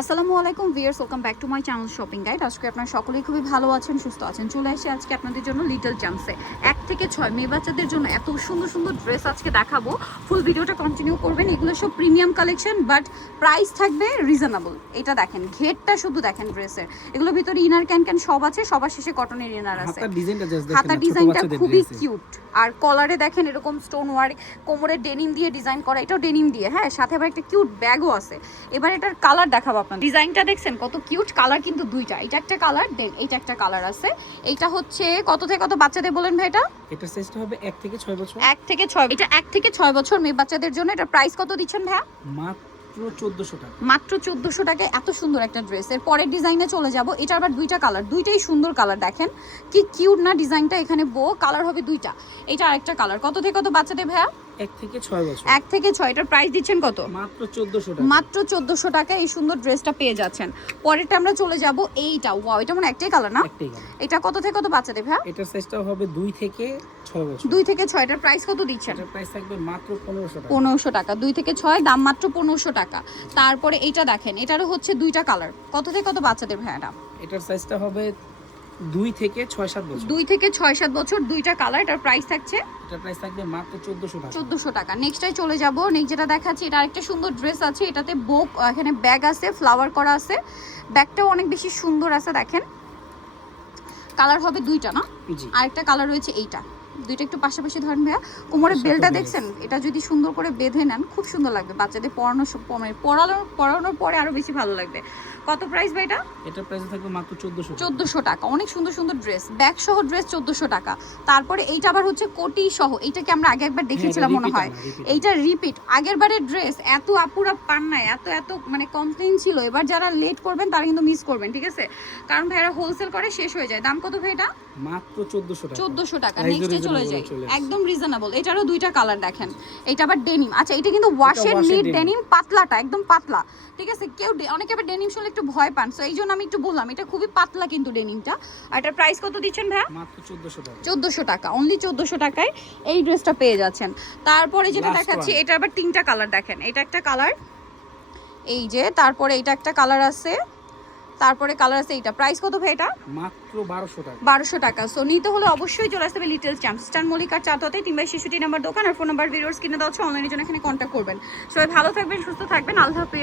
আসসালামু আলাইকুম viewers, welcome back to my channel shopping guide. আজকে আপনারা সকলেই খুবই ভালো আছেন, সুস্থ আছেন। চলে এসে আজকে আপনাদের জন্য লিটল চ্যাম্পসে 1 থেকে 6 মেয়ে বাচ্চাদের জন্য এত সুন্দর সুন্দর ড্রেস আজকে দেখাবো। ফুল ভিডিওটা কন্টিনিউ করবেন। এগুলো সব প্রিমিয়াম কালেকশন, বাট প্রাইস থাকবে রিজনেবল। এটা দেখেন, ঘেরটা শুধু দেখেন ড্রেসের। এগুলোর ভিতরে ইনার ক্যান সব আছে, সবার শেষে কটনের ইনার আছে। হাতার ডিজাইনটা খুবই কিউট, আর কলারে দেখেন এরকম স্টোন ওয়ার্ক, কোমরে ডেনিম দিয়ে ডিজাইন করা, এটাও ডেনিম দিয়ে, হ্যাঁ, সাথে আবার একটা কিউট ব্যাগও আছে। এবার এটার কালার দেখাবো আপনাদের। ডিজাইনটা দেখছেন কত কিউট, কালার কিন্তু দুইটা, এটা একটা কালার, দেন এইটা একটা কালার আছে। এইটা হচ্ছে কত থেকে কত বাচ্চাদের বলেন ভাই? এটা সাইজটা হবে 1 থেকে 6 বছর। 1 থেকে 6, এটা 1 থেকে 6 বছর মেয়ে বাচ্চাদের জন্য। এটা প্রাইস কত দিচ্ছেন ভাইয়া? মাত্র 1400 টাকা। মাত্র 1400 টাকায় এত সুন্দর একটা ড্রেস। এর পরের ডিজাইনে চলে যাব। এটা আবার দুইটা কালার, দুইটাই সুন্দর কালার। দেখেন কি কিউট না ডিজাইনটা। এখানে বো কালার হবে দুইটা। এটা আরেকটা কালার। কত থেকে কত বাচ্চাদের ভাইয়া? 1 থেকে 6 বছর। 1 থেকে 6। এটার প্রাইস দিচ্ছেন কত? মাত্র 1400 টাকা। মাত্র 1400 টাকায় এই সুন্দর ড্রেসটা পেয়ে যাচ্ছেন। পরেরটা আমরা চলে যাব। এইটা ওয়াও, এটা মানে একটাই কালার না? একটাই কালার। এটা কত থেকে কত বাচ্চাদের ভাইয়া? এটার সাইজটা হবে 2 থেকে 6 বছর। 2 থেকে 6। এটার প্রাইস কত দিচ্ছেন? এটার প্রাইস থাকবে মাত্র 1500 টাকা। 1500 টাকা। 2 থেকে 6, দাম মাত্র 1500 টাকা। তারপরে এইটা দেখেন, এটারও হচ্ছে দুইটা কালার। কত থেকে কত বাচ্চাদের ভাইয়াটা? এটার সাইজটা হবে 2 থেকে 6-7 বছর। 2 থেকে 6-7 বছর, দুইটা কালার। এটার প্রাইস থাকছে এটার প্রাইস থাকবে মাত্র 1400 টাকা। 1400 টাকা। নেক্সটটাই চলে যাব। নেক্সট যেটা দেখাচ্ছি, এটা আরেকটা সুন্দর ড্রেস আছে। এটাতে বোক, এখানে ব্যাগ আছে, ফ্লাওয়ার করা আছে। ব্যাগটাও অনেক বেশি সুন্দর আছে। দেখেন কালার হবে দুইটা না? জি। আরেকটা কালার রয়েছে এইটা। দুইটা একটু পাশাপাশি ধরেন ভাইয়া। কোমরের বেলটা দেখছেন, এটা যদি সুন্দর করে বেঁধে নেন খুব সুন্দর লাগবে। বাচ্চাদের পড়ানোর পরে আরো বেশি ভালো লাগবে। কত প্রাইস ভাই এটা? এটার প্রাইস থাকবে মাত্র 1400 টাকা। 1400 টাকা। অনেক সুন্দর সুন্দর ড্রেস, ব্যাগ সহ ড্রেস 1400 টাকা। তারপরে এইটা আবার হচ্ছে কোটি সহ। এইটাকে আমরা আগে একবার দেখেছিলাম মনে হয়। এইটা রিপিট। আগের বারের ড্রেস এত আপুরা পান নাই, এত মানে কমপ্লেইন ছিল। এবার যারা লেট করবেন তারা কিন্তু মিস করবেন, ঠিক আছে? কারণ ভাইরা হোলসেল করে, শেষ হয়ে যায়। দাম কত ভাই এটা? মাত্র 1400 টাকা। 1400 টাকা। নেক্সটে চলে যাই। একদম রিজনেবল। এটারও দুইটা কালার দেখেন। এটা আবার ডেনিম। আচ্ছা, এটা কিন্তু ওয়াশের লিড ডেনিম, পাতলাটা একদম পাতলা, ঠিক আছে? কেউ অনেকে আবার ডেনিম শুনলে একটু ভয় পান, সো এই জন্য আমি একটু বললাম এটা খুবই পাতলা কিন্তু ডেনিমটা। আর এটার প্রাইস কত দিচ্ছেন ভাইয়া? মাত্র 1400 টাকা। 1400 টাকা। অনলি 1400 টাকায় এই ড্রেসটা পেয়ে যাচ্ছেন। তারপরে যেটা দেখাচ্ছি, এটা আবার তিনটা কালার দেখেন। এটা একটা কালার, এই যে। তারপরে এটা একটা কালার আছে, তারপরে কালার আছে এইটা। প্রাইস কত ভাই এটা? মাত্র 1200 টাকা। 1200 টাকা। সো নিতে হলে অবশ্যই চলে আসতে হবে লিটল চ্যাম্পস, স্টার মল্লিকার 4 3/66 নাম্বার দোকান। আর ফোন নাম্বার ভিডিওস কিনে দেওয়া হচ্ছে, অনলাইনের জন্য এখানে কন্ট্যাক্ট করবেন। সবাই ভালো থাকবেন, সুস্থ থাকবেন। আল্লাহ হাফেজ।